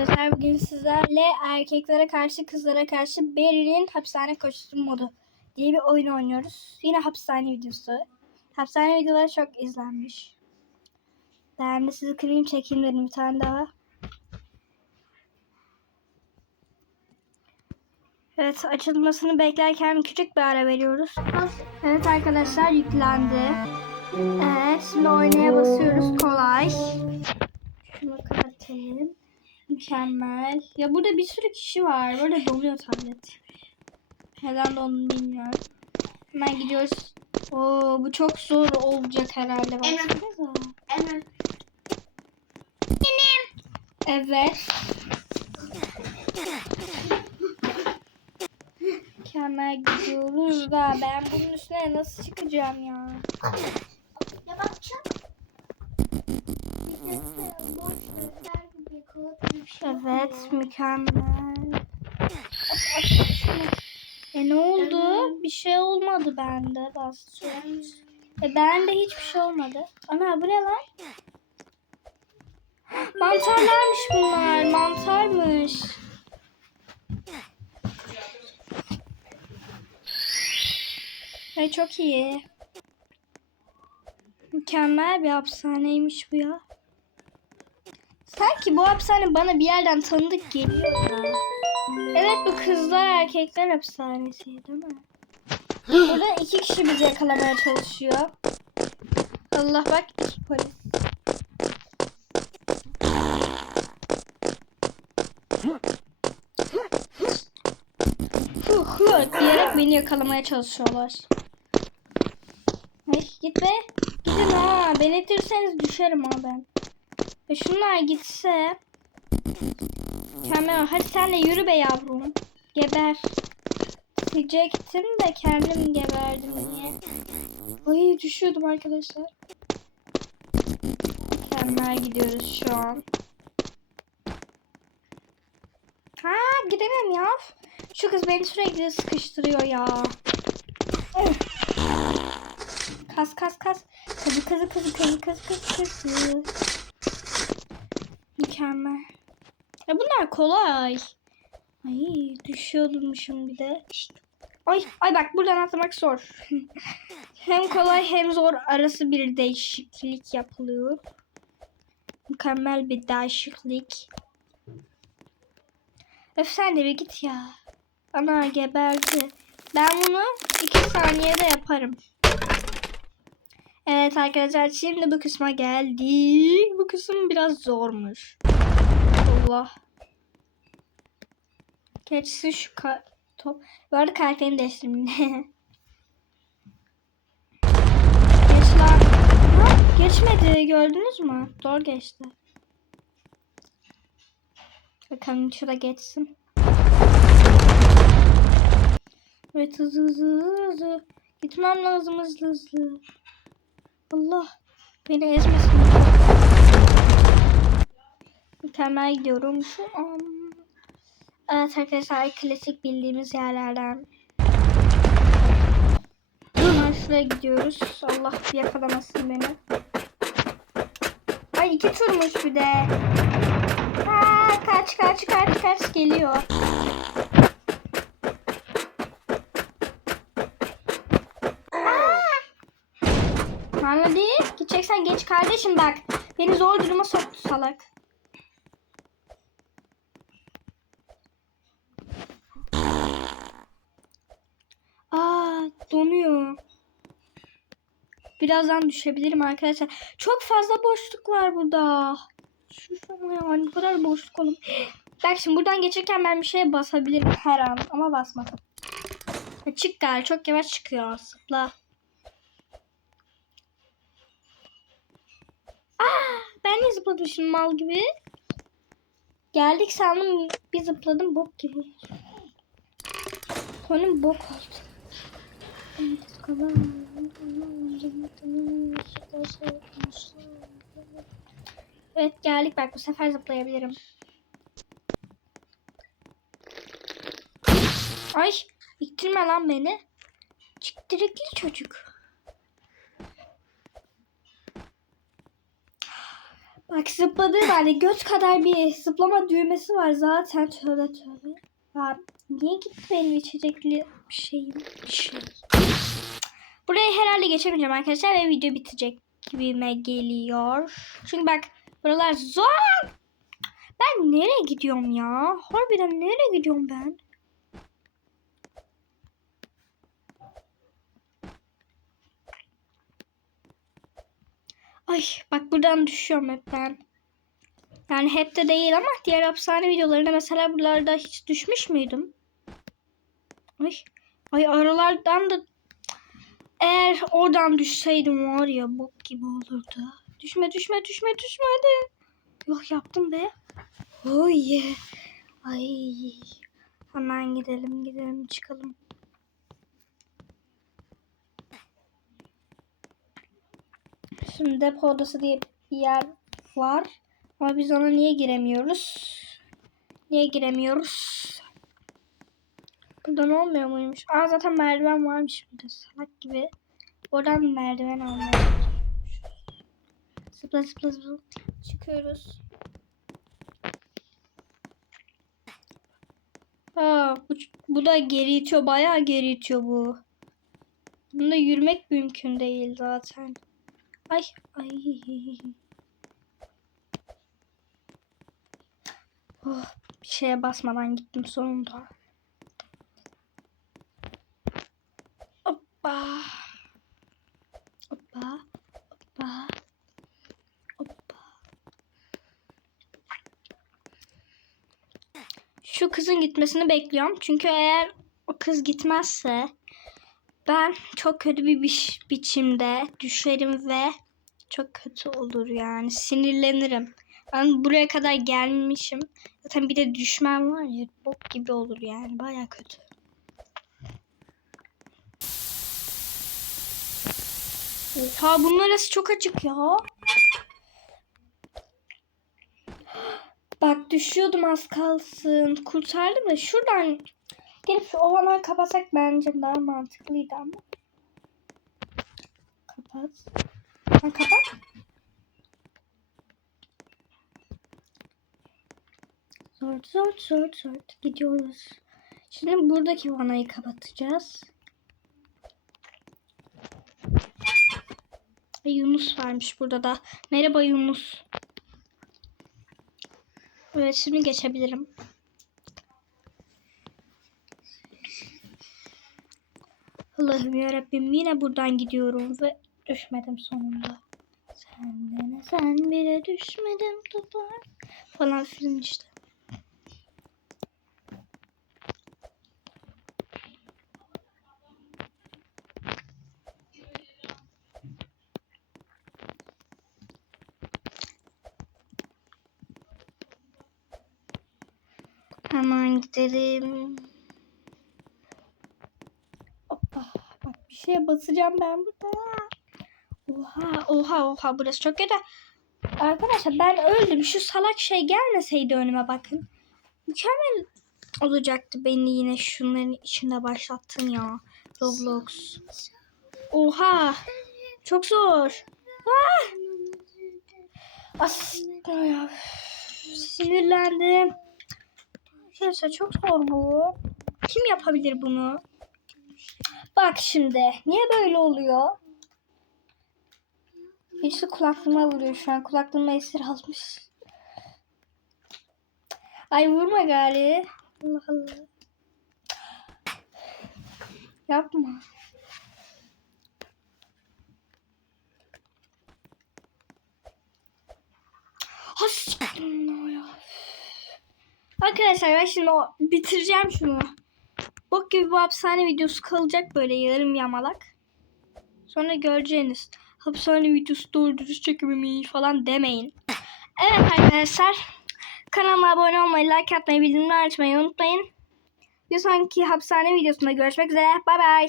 arkadaşlar. Bugün sizlerle erkeklere karşı kızlara karşı Barry'nin hapishane koşusu modu diye bir oyun oynuyoruz. Yine hapishane videosu. Hapishane videoları çok izlenmiş. Ben de sizi kırayım çekeyim dedim bir tane daha. Evet açılmasını beklerken küçük bir ara veriyoruz. Evet arkadaşlar yüklendi. Evet şimdi oynaya basıyoruz kolay. Şunu kapatalım. Mükemmel. Ya burada bir sürü kişi var. Burada donuyor tablet. Neden donduğunu bilmiyorum. Hemen gidiyoruz. Oo bu çok zor olacak herhalde. Baksanıza. Evet. Evet. Mükemmel gidiyoruz da ben bunun üstüne nasıl çıkacağım ya? Ya bakacağım. Evet mükemmel. E ne oldu? Bir şey olmadı bende basıyorum. E bende hiçbir şey olmadı. Ana bu ne lan? Mantarlarmış bunlar. Mantarmış. Ay çok iyi. Mükemmel bir hapishaneymiş bu ya. Sanki bu hapishane bana bir yerden tanıdık geliyor ya. Evet bu kızlar erkekler hapishanesi değil mi? Burada iki kişi bizi yakalamaya çalışıyor. Allah bak iki polis. Huh huh diyerek beni yakalamaya çalışıyorlar. Ay git be. Gidin ha. Beni düşerim ha ben. E şunlar gitse. Kamera hadi sen de yürü be yavrum. Geber. Diyecektim de kendim geberdim niye? Ay düşüyordum arkadaşlar. Mükemmel gidiyoruz şu an. Ha gidemem ya. Şu kız beni sürekli sıkıştırıyor ya. Kas kas kas. Kızı kızı kızı kızı kızı kızı kızı. Mükemmel. Ya bunlar kolay. Ay düşüyordumuşum bir de. Ay ay bak buradan atlamak zor. hem kolay hem zor arası bir değişiklik yapılıyor. Mükemmel bir değişiklik. Öf sen de bir git ya. Ana geberdi. Ben bunu iki saniyede yaparım. Evet arkadaşlar şimdi bu kısma geldik. Bu kısım biraz zormuş. Allah. Geçsin şu ka- top. Bu arada karakterini değiştirdim. Geç lan. Ha, geçmedi gördünüz mü? Zor geçti. Bakalım şurada geçsin. Evet hızlı hızlı hızlı. Gitmem lazım hızlı hızlı. Allah. Beni ezmesin. Mükemmel gidiyorum şu an. Evet arkadaşlar klasik bildiğimiz yerlerden. Hemen şuraya gidiyoruz. Allah yakalamasın beni. Ay iki turmuş bir de. Ha, kaç kaç kaç kaç geliyor. Hadi. Gideceksen geç kardeşim bak. Beni zor duruma soktu salak. Donuyor. Birazdan düşebilirim arkadaşlar. Çok fazla boşluk var burada. Şu ama yani bu kadar boşluk oğlum. Bak şimdi buradan geçerken ben bir şeye basabilirim her an ama basmadım. Çık gel çok yavaş çıkıyor. Sıpla. Aa, ben de zıpladım şimdi mal gibi. Geldik sandım bir zıpladım bok gibi. Konum bok oldu. Evet geldik bak bu sefer zıplayabilirim. Ay ittirme lan beni. Çiktirikli çocuk. Bak zıpladığı halde göt kadar bir zıplama düğmesi var zaten. Tövbe tövbe. Ya niye gitti benim içecekli şeyim? Şey. Geçemeyeceğim arkadaşlar ve video bitecek gibime geliyor. Çünkü bak buralar zor. Ben nereye gidiyorum ya? Harbiden nereye gidiyorum ben? Ay bak buradan düşüyorum hep ben. Yani hep de değil ama diğer hapishane videolarında mesela buralarda hiç düşmüş müydüm? Ay, ay aralardan da eğer oradan düşseydim var ya bok gibi olurdu. Düşme düşme düşme düşme hadi. Yok yaptım be. Oy. yeah. Ay. Hemen gidelim gidelim çıkalım. Şimdi depo odası diye bir yer var. Ama biz ona niye giremiyoruz? Niye giremiyoruz? Buradan olmuyor muymuş? Aa zaten merdiven varmış burada. Salak gibi. Oradan merdiven almaya. Zıpla zıpla zıpla. Çıkıyoruz. Aa, bu, bu da geri itiyor. Bayağı geri itiyor bu. Bunda yürümek mümkün değil zaten. Ay ay. Oh, bir şeye basmadan gittim sonunda. Hoppa. Hoppa. Hoppa. Hoppa. Şu kızın gitmesini bekliyorum. Çünkü eğer o kız gitmezse ben çok kötü bir biş- biçimde düşerim ve çok kötü olur yani. Sinirlenirim. Ben buraya kadar gelmişim. Zaten bir de düşmem var ya bok gibi olur yani. Baya kötü. Oha bunun arası çok açık ya. Bak düşüyordum az kalsın. Kurtardım da şuradan gelip şu ovanağı kapatsak bence daha mantıklıydı ama. Kapat. Ha, kapat. Zor zor zor zor gidiyoruz. Şimdi buradaki vanayı kapatacağız. Ay, Yunus varmış burada da. Merhaba Yunus. Evet şimdi geçebilirim. Allah'ım yarabbim yine buradan gidiyorum ve düşmedim sonunda. Senden sen bile düşmedim tutar falan filan işte. Hemen gidelim. Hoppa. Bak bir şeye basacağım ben burada. Oha oha oha burası çok kötü. Arkadaşlar ben öldüm. Şu salak şey gelmeseydi önüme bakın. Mükemmel olacaktı beni yine şunların içinde başlattın ya. Roblox. Oha. Çok zor. Ah. As ya. Sinirlendim. Arkadaşlar çok zor bu. Kim yapabilir bunu? Bak şimdi. Niye böyle oluyor? Birisi kulaklığıma vuruyor şu an. Kulaklığıma esir almış. Ay vurma gari. Allah Allah. Yapma. Has. ya. Arkadaşlar ben şimdi o bitireceğim şunu. Bok gibi bu hapishane videosu kalacak böyle yarım yamalak. Sonra göreceğiniz. Hapishane videosu doğru dürüst çekememeyi falan demeyin. Evet arkadaşlar. Kanalıma abone olmayı, like atmayı, bildirimleri açmayı unutmayın. Bir sonraki hapishane videosunda görüşmek üzere. Bay bay.